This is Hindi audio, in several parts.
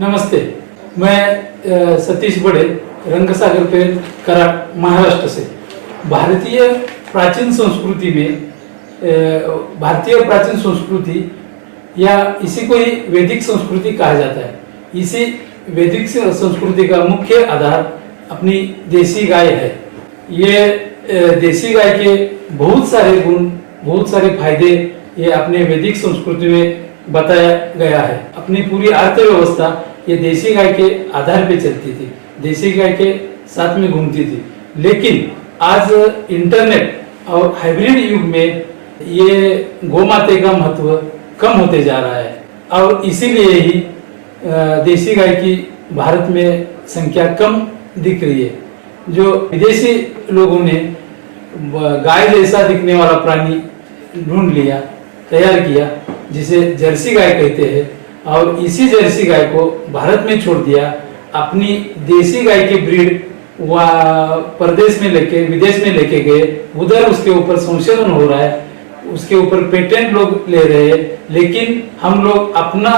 नमस्ते, मैं सतीश बड़े रंगसागर पेड़ कराड महाराष्ट्र से। भारतीय प्राचीन संस्कृति में भारतीय प्राचीन संस्कृति या इसी को ही वैदिक संस्कृति कहा जाता है। इसी वैदिक संस्कृति का मुख्य आधार अपनी देसी गाय है। ये देसी गाय के बहुत सारे गुण, बहुत सारे फायदे ये अपने वैदिक संस्कृति में बताया गया है। अपनी पूरी अर्थव्यवस्था ये देसी गाय के आधार पे चलती थी, देसी गाय के साथ में घूमती थी। लेकिन आज इंटरनेट और हाइब्रिड युग में ये गोमाते का महत्व कम होते जा रहा है और इसीलिए ही देसी गाय की भारत में संख्या कम दिख रही है। जो विदेशी लोगों ने गाय जैसा दिखने वाला प्राणी ढूंढ लिया, तैयार किया, जिसे जर्सी गाय कहते हैं, और इसी जर्सी गाय को भारत में छोड़ दिया। अपनी देसी गाय की ब्रीड प्रदेश में लेके, विदेश में लेके गए, उधर उसके ऊपर संशोधन हो रहा है, उसके ऊपर पेटेंट लोग ले रहे हैं। लेकिन हम लोग अपना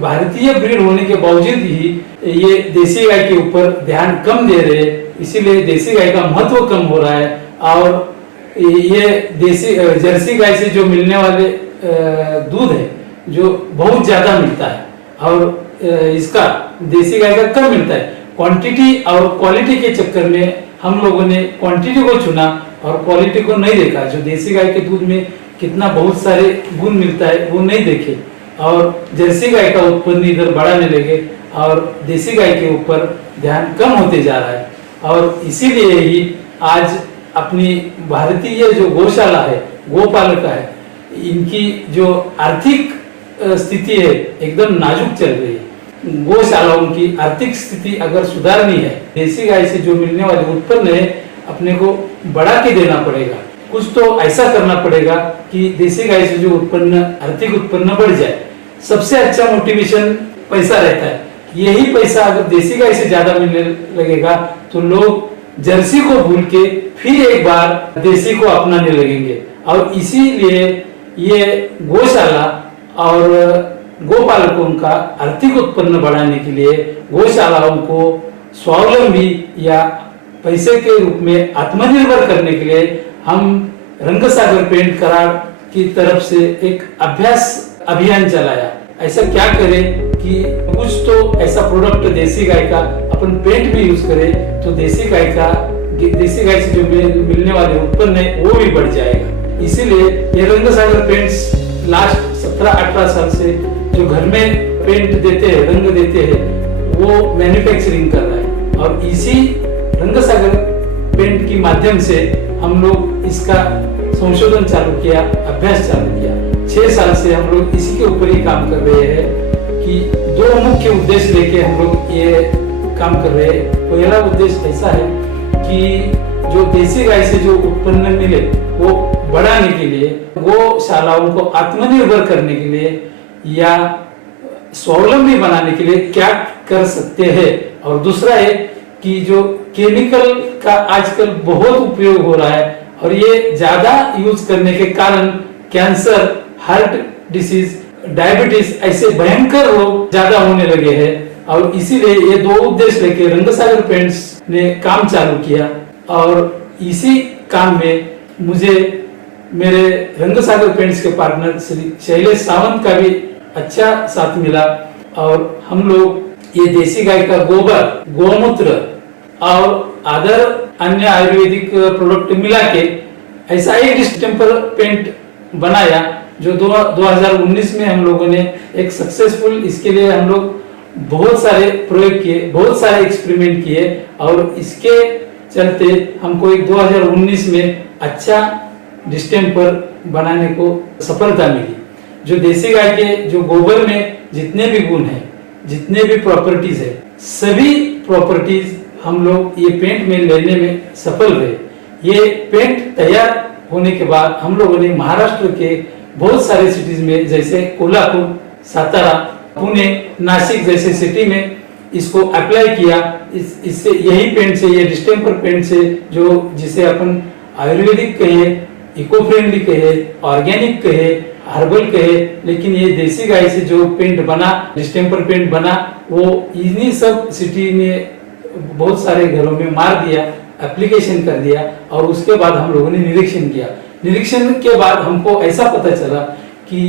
भारतीय ब्रीड होने के बावजूद ही ये देसी गाय के ऊपर ध्यान कम दे रहे हैं, इसीलिए देसी गाय का महत्व कम हो रहा है। और ये देसी जर्सी गाय से जो मिलने वाले दूध है जो बहुत ज्यादा मिलता है और इसका देसी गाय का कम मिलता है। क्वांटिटी और क्वालिटी के चक्कर में हम लोगों ने क्वांटिटी को चुना और क्वालिटी को नहीं देखा। जो देसी गाय के दूध में कितना बहुत सारे गुण मिलता है वो नहीं देखे और जर्सी गाय का उत्पन्न इधर बढ़ाने लगे और देसी गाय के ऊपर ध्यान कम होते जा रहा है। और इसीलिए ही आज अपनी भारतीय जो गौशाला है, गोपालक है, इनकी जो आर्थिक स्थिति है एकदम नाजुक चल रही है। गौशालाओं की आर्थिक स्थिति अगर सुधारनी है, देसी गाय से जो मिलने वाले उत्पन्न है अपने को बढ़ा के देना पड़ेगा। कुछ तो ऐसा करना पड़ेगा कि देसी गाय से जो उत्पन्न, आर्थिक उत्पन्न बढ़ जाए। सबसे अच्छा मोटिवेशन पैसा रहता है। यही पैसा अगर देसी गाय से ज्यादा मिलने लगेगा तो लोग जर्सी को भूल के फिर एक बार देसी को अपनाने लगेंगे। और इसीलिए ये गौशाला और गोपालकों का आर्थिक उत्पन्न बढ़ाने के लिए, गौशालाओं को स्वावलंबी या पैसे के रूप में आत्मनिर्भर करने के लिए हम रंगसागर पेंट कराड की तरफ से एक अभ्यास अभियान चलाया। ऐसा क्या करें कि कुछ तो ऐसा प्रोडक्ट देसी गाय का अपन पेंट भी यूज करें तो देसी गाय से जो मिलने वाले उत्पन्न है वो भी बढ़ जाएगा। इसीलिए ये रंगसागर पेंट्स लास्ट 17-18 साल से जो घर में पेंट देते हैं, रंग देते हैं, वो मैन्युफैक्चरिंग कर रहा है। और इसी रंगसागर पेंट के माध्यम से हम लोग इसका संशोधन चालू किया, अभ्यास चालू किया। 6 साल से हम लोग इसी के ऊपर ही काम कर रहे हैं कि 2 मुख्य उद्देश्य लेके हम लोग ये काम कर रहे हैं। पहला उद्देश्य ऐसा है कि जो देसी गाय से जो उत्पन्न मिले वो बढ़ाने के लिए, गौशालाओं को आत्मनिर्भर करने के लिए या स्वावलंबी बनाने के लिए क्या कर सकते हैं। और दूसरा है कि जो केमिकल का आजकल बहुत उपयोग हो रहा है और ये ज्यादा यूज करने के कारण कैंसर, हार्ट डिसीज, डायबिटीज ऐसे भयंकर रोग ज्यादा होने लगे हैं। और इसीलिए ये 2 उद्देश्य लेके रंगसागर पेंट्स ने काम चालू किया। और इसी काम में मुझे मेरे रंगसागर पेंट्स के पार्टनर श्री शैलेश सावंत का भी अच्छा साथ मिला और हम लोग ये देसी गाय का गोबर, गोमूत्र और अदर अन्य आयुर्वेदिक प्रोडक्ट मिला के ऐसा एक डिस्टेंपर पेंट बनाया जो 2019 में हम लोगों ने एक सक्सेसफुल, इसके लिए हम लोग बहुत सारे प्रयोग किए, बहुत सारे एक्सपेरिमेंट किए और इसके चलते हमको एक 2019 में अच्छा डिस्टेंपर बनाने को सफलता मिली। जो देसी गाय के जो गोबर में जितने भी गुण हैं, जितने भी प्रॉपर्टीज है, सभी प्रॉपर्टीज हम लोग ये पेंट में लेने में सफल रहे। ये पेंट तैयार होने के बाद हम लोगों ने महाराष्ट्र के बहुत सारे सिटीज में जैसे कोल्हापुर, सातारा, पुणे, नासिक जैसे सिटी में इसको अप्लाई किया। इससे यही पेंट से, ये डिस्टेंपर पेंट से, जो जिसे अपन आयुर्वेदिक कहे, इको फ्रेंडली कहे, ऑर्गेनिक कहे हर्बल कहे, लेकिन ये देसी गाय से जो पेंट बना, डिस्टेम्पर पेंट बना, वो इन्हीं सब सिटी में बहुत सारे घरों में मार दिया, एप्लीकेशन कर दिया। और उसके बाद हम लोगों ने निरीक्षण किया। निरीक्षण के बाद हमको ऐसा पता चला कि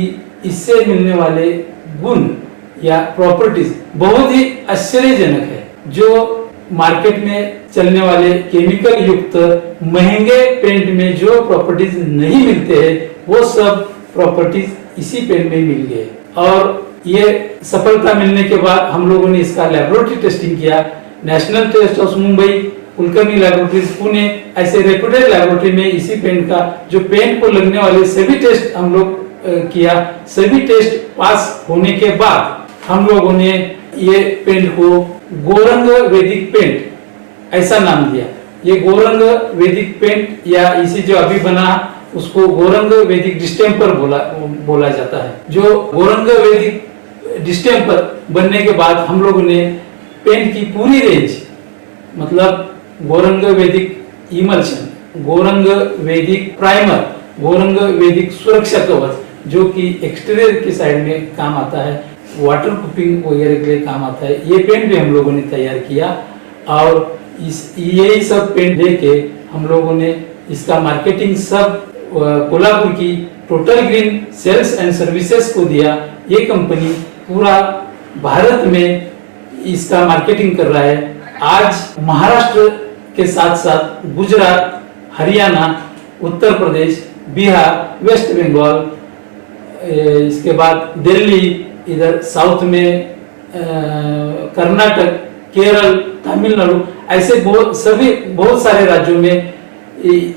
इससे मिलने वाले गुण या प्रॉपर्टीज बहुत ही आश्चर्यजनक है। जो मार्केट में चलने वाले केमिकल युक्त महंगे पेंट में जो प्रॉपर्टीज नहीं मिलते हैं, वो सब प्रॉपर्टीज इसी पेंट में मिल गए। और ये सफलता मिलने के बाद हम लोगों ने इसका लैबोरेटरी टेस्टिंग किया। National Test House Mumbai, Kulkarni laboratories Pune, ऐसे रेप्यूटेड लैबोरेटरी में इसी पेंट का जो पेंट को लगने वाले सभी टेस्ट हम लोग किया। सभी टेस्ट पास होने के बाद हम लोगों ने ये पेंट को गोरंग वैदिक पेंट ऐसा नाम दिया। ये गोरंग वैदिक पेंट या इसी जो अभी बना उसको गोरंग वैदिक डिस्टेम्पर बोला जाता है। जो गोरंग वैदिक डिस्टेम्पर बनने के बाद हम लोगों ने पेंट की पूरी रेंज, मतलब गोरंग वैदिक इमल्शन, गोरंग वैदिक प्राइमर, गोरंग वैदिक सुरक्षा कवच जो कि एक्सटीरियर की साइड में काम आता है, वाटर प्रूफिंग वगैरह के लिए काम आता है, ये पेंट भी हम लोगों ने तैयार किया। और यही सब पेंट लेके हम लोगों ने इसका मार्केटिंग सब कोल्हापुर की Total Green Sales and Services को दिया। ये कंपनी पूरा भारत में इसका मार्केटिंग कर रहा है। आज महाराष्ट्र के साथ साथ गुजरात, हरियाणा, उत्तर प्रदेश, बिहार, वेस्ट बंगाल, इसके बाद दिल्ली, इधर साउथ में कर्नाटक, केरल, तमिलनाडु, ऐसे बहुत सारे राज्यों में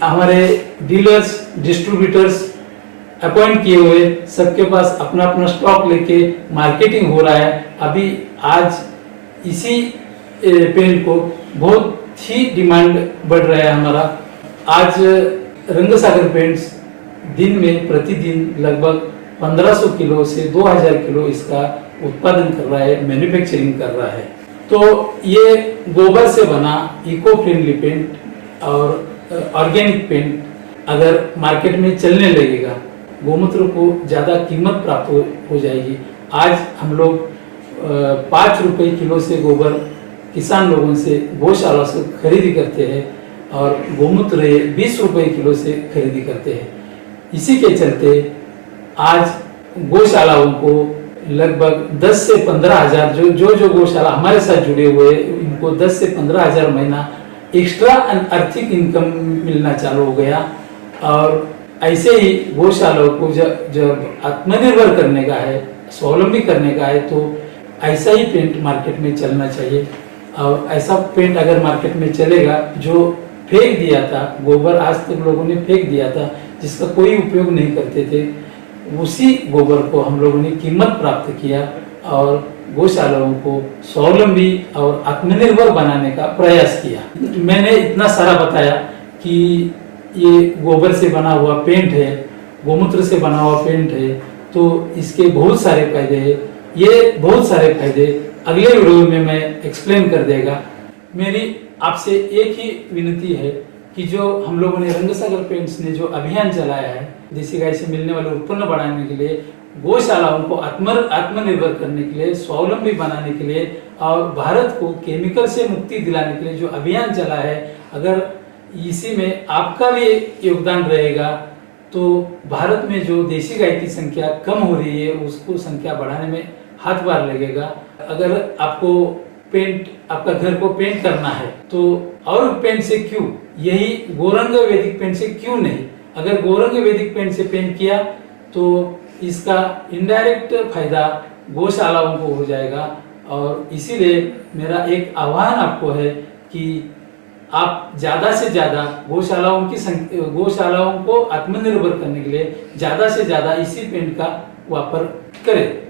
हमारे डीलर्स, डिस्ट्रीब्यूटर्स अपॉइंट किए हुए, सबके पास अपना अपना स्टॉक लेके मार्केटिंग हो रहा है। अभी आज इसी पेंट को बहुत ही डिमांड बढ़ रहा है हमारा। आज रंगसागर पेंट्स दिन में प्रतिदिन लगभग 1500 किलो से 2000 किलो इसका उत्पादन कर रहा है, मैन्युफैक्चरिंग कर रहा है। तो ये गोबर से बना इको फ्रेंडली पेंट और ऑर्गेनिक पेंट अगर मार्केट में चलने लगेगा, गोमूत्र को ज़्यादा कीमत प्राप्त हो जाएगी। आज हम लोग 5 रुपए किलो से गोबर किसान लोगों से, गौशाला से खरीदी करते हैं और गोमूत्र 20 रुपए किलो से खरीदी करते हैं। इसी के चलते आज गौशालाओं को लगभग 10 से 15 हजार जो गौशाला हमारे साथ जुड़े हुए इनको 10 से 15 हजार महीना एक्स्ट्रा आर्थिक इनकम मिलना चालू हो गया। और ऐसे ही गौशालाओं को जब आत्मनिर्भर करने का है, स्वावलंबी करने का है, तो ऐसा ही पेंट मार्केट में चलना चाहिए। और ऐसा पेंट अगर मार्केट में चलेगा, जो फेंक दिया था गोबर, आज तक लोगों ने फेंक दिया था, जिसका कोई उपयोग नहीं करते थे, उसी गोबर को हम लोगों ने कीमत प्राप्त किया और गौशालाओं को स्वावलंबी और आत्मनिर्भर बनाने का प्रयास किया। मैंने इतना सारा बताया कि ये गोबर से बना हुआ पेंट है, गोमूत्र से बना हुआ पेंट है, तो इसके बहुत सारे फायदे हैं। ये बहुत सारे फायदे अगले वीडियो में मैं एक्सप्लेन कर देगा। मेरी आपसे एक ही विनती है कि जो हम लोगों ने रंगसागर पेंट्स ने जो अभियान चलाया है, देसी गाय से मिलने वाले उत्पन्न बढ़ाने के लिए, गौशालाओं को आत्मनिर्भर करने के लिए, स्वावलंबी बनाने के लिए और भारत को केमिकल से मुक्ति दिलाने के लिए जो अभियान चला है, अगर इसी में आपका भी योगदान रहेगा तो भारत में जो देसी गाय की संख्या कम हो रही है उसको संख्या बढ़ाने में हाथ बार लगेगा। अगर आपको आपका घर को पेंट करना है तो और पेंट से क्यों, यही गोरंग वैदिक पेंट से क्यों नहीं। अगर गोरंग वैदिक पेंट से पेंट किया तो इसका इनडायरेक्ट फायदा गौशालाओं को हो जाएगा। और इसीलिए मेरा एक आह्वान आपको है कि आप ज्यादा से ज्यादा गौशालाओं को आत्मनिर्भर करने के लिए ज्यादा से ज्यादा इसी पेंट का वापर करें।